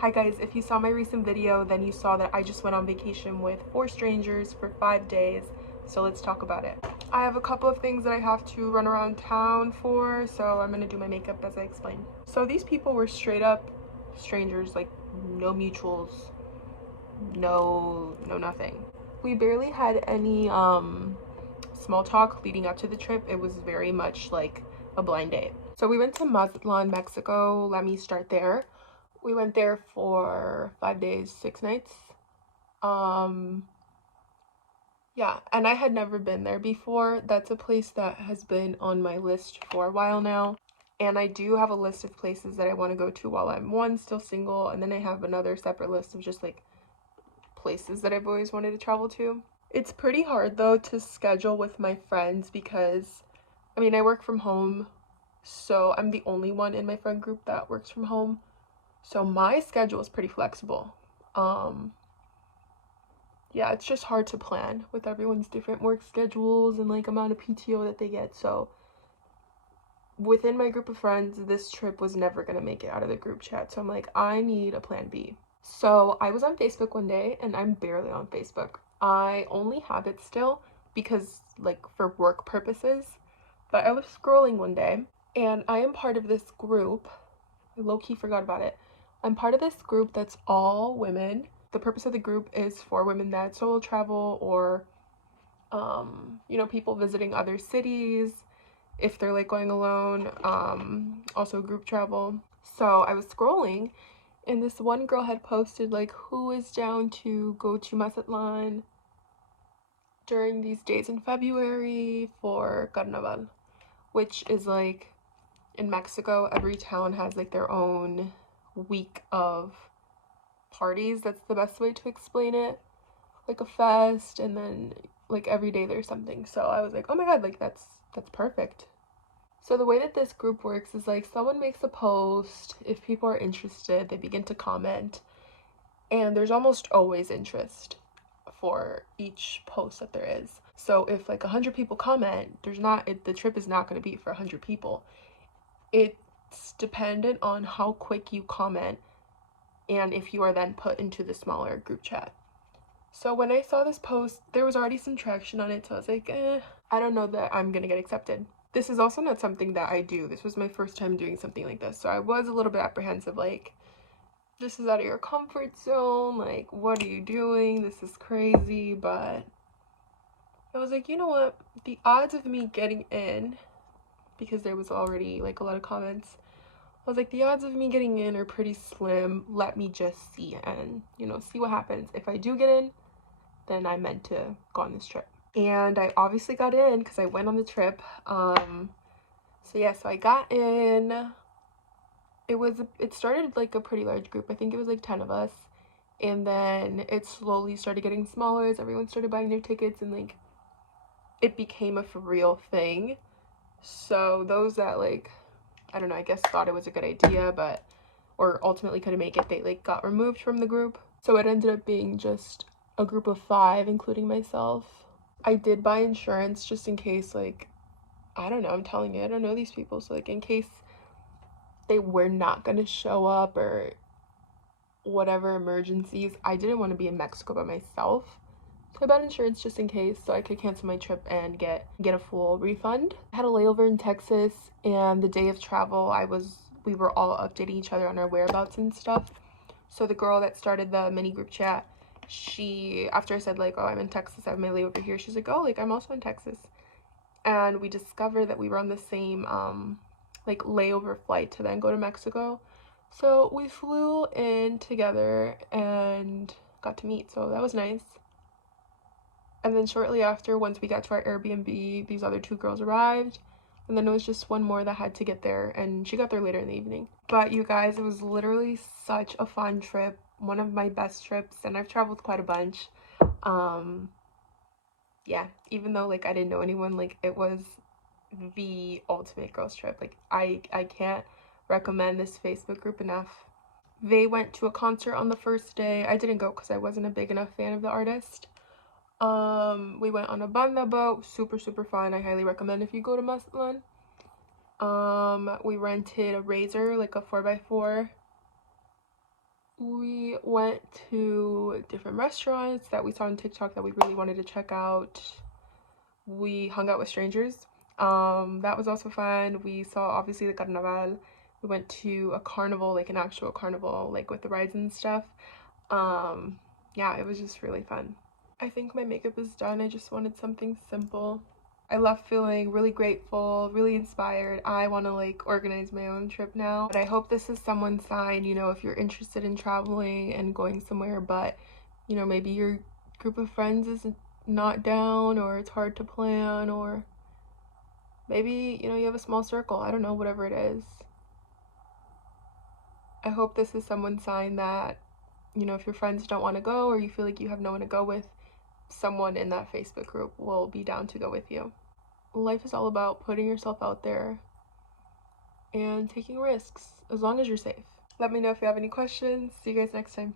Hi guys, if you saw my recent video, then you saw that I just went on vacation with 4 strangers for 5 days, so let's talk about it. I have a couple of things that I have to run around town for, so I'm gonna do my makeup as I explain. So these people were straight up strangers, like no mutuals, no nothing. We barely had any small talk leading up to the trip. It was very much like a blind date. So we went to Mazatlan, Mexico. Let me start there. We went there for 5 days, 6 nights. Yeah, and I had never been there before. That's a place that has been on my list for a while now. And I do have a list of places that I want to go to while I'm still single, and then I have another separate list of just like places that I've always wanted to travel to. It's pretty hard though to schedule with my friends because I work from home, so I'm the only one in my friend group that works from home. So my schedule is pretty flexible. Yeah, it's just hard to plan with everyone's different work schedules and like amount of PTO that they get. So within my group of friends, this trip was never gonna make it out of the group chat. So I'm like, I need a plan B. So I was on Facebook one day, and I'm barely on Facebook. I only have it still because like for work purposes. But I was scrolling one day, and I am part of this group. I low-key forgot about it. I'm part of this group that's all women. The purpose of the group is for women that solo travel or people visiting other cities if they're like going alone, also group travel. So I was scrolling, and this one girl had posted like, who is down to go to Mazatlan during these days in February for Carnaval, which is like in Mexico, every town has like their own week of parties. That's the best way to explain it. Like a fest, and then like every day there's something. So I was like, oh my god, like that's perfect. So the way that this group works is like someone makes a post. If people are interested, they begin to comment, and there's almost always interest for each post that there is. So if like 100 people comment, the trip is not going to be for 100 people. It's dependent on how quick you comment and if you are then put into the smaller group chat. So when I saw this post, there was already some traction on it, so I was like, I don't know that I'm gonna get accepted. This is also not something that I do. This was my first time doing something like this, so I was a little bit apprehensive, like, this is out of your comfort zone, like, what are you doing? This is crazy. But I was like, you know what? The odds of me getting in, because there was already like a lot of comments, I was like, the odds of me getting in are pretty slim. Let me just see and, see what happens. If I do get in, then I meant to go on this trip. And I obviously got in because I went on the trip. So I got in. It started like a pretty large group. I think it was like 10 of us. And then it slowly started getting smaller as everyone started buying their tickets, and like it became a for real thing. So those that like, I don't know, I guess thought it was a good idea, or ultimately couldn't make it, they like got removed from the group. So it ended up being just a group of 5, including myself. I did buy insurance just in case, like, I don't know, I'm telling you, I don't know these people. So like in case they were not gonna show up or whatever emergencies, I didn't want to be in Mexico by myself. So I bought insurance just in case, so I could cancel my trip and get a full refund. I had a layover in Texas, and the day of travel, we were all updating each other on our whereabouts and stuff. So the girl that started the mini group chat, after I said like, oh, I'm in Texas, I have my layover here, she's like, oh, like I'm also in Texas. And we discovered that we were on the same like layover flight to then go to Mexico. So we flew in together and got to meet, so that was nice. And then shortly after, once we got to our Airbnb, these other 2 girls arrived. And then it was just one more that had to get there, and she got there later in the evening. But you guys, it was literally such a fun trip. One of my best trips, and I've traveled quite a bunch. Yeah, even though like I didn't know anyone, like it was the ultimate girls trip. Like I can't recommend this Facebook group enough. They went to a concert on the first day. I didn't go because I wasn't a big enough fan of the artist. We went on a banda boat, super fun. I highly recommend if you go to Mazatlan. We rented a Razor, like a 4x4. We went to different restaurants that we saw on TikTok that we really wanted to check out. We hung out with strangers. That was also fun. We saw obviously the carnaval. We went to a carnival, like an actual carnival, like with the rides and stuff. Yeah, it was just really fun. I think my makeup is done. I just wanted something simple. I left feeling really grateful, really inspired. I want to like organize my own trip now. But I hope this is someone's sign, you know, if you're interested in traveling and going somewhere, but you know, maybe your group of friends is not down, or it's hard to plan, or maybe, you know, you have a small circle. I don't know, whatever it is. I hope this is someone's sign that, you know, if your friends don't want to go or you feel like you have no one to go with, someone in that Facebook group will be down to go with you. Life is all about putting yourself out there and taking risks as long as you're safe. Let me know if you have any questions. See you guys next time.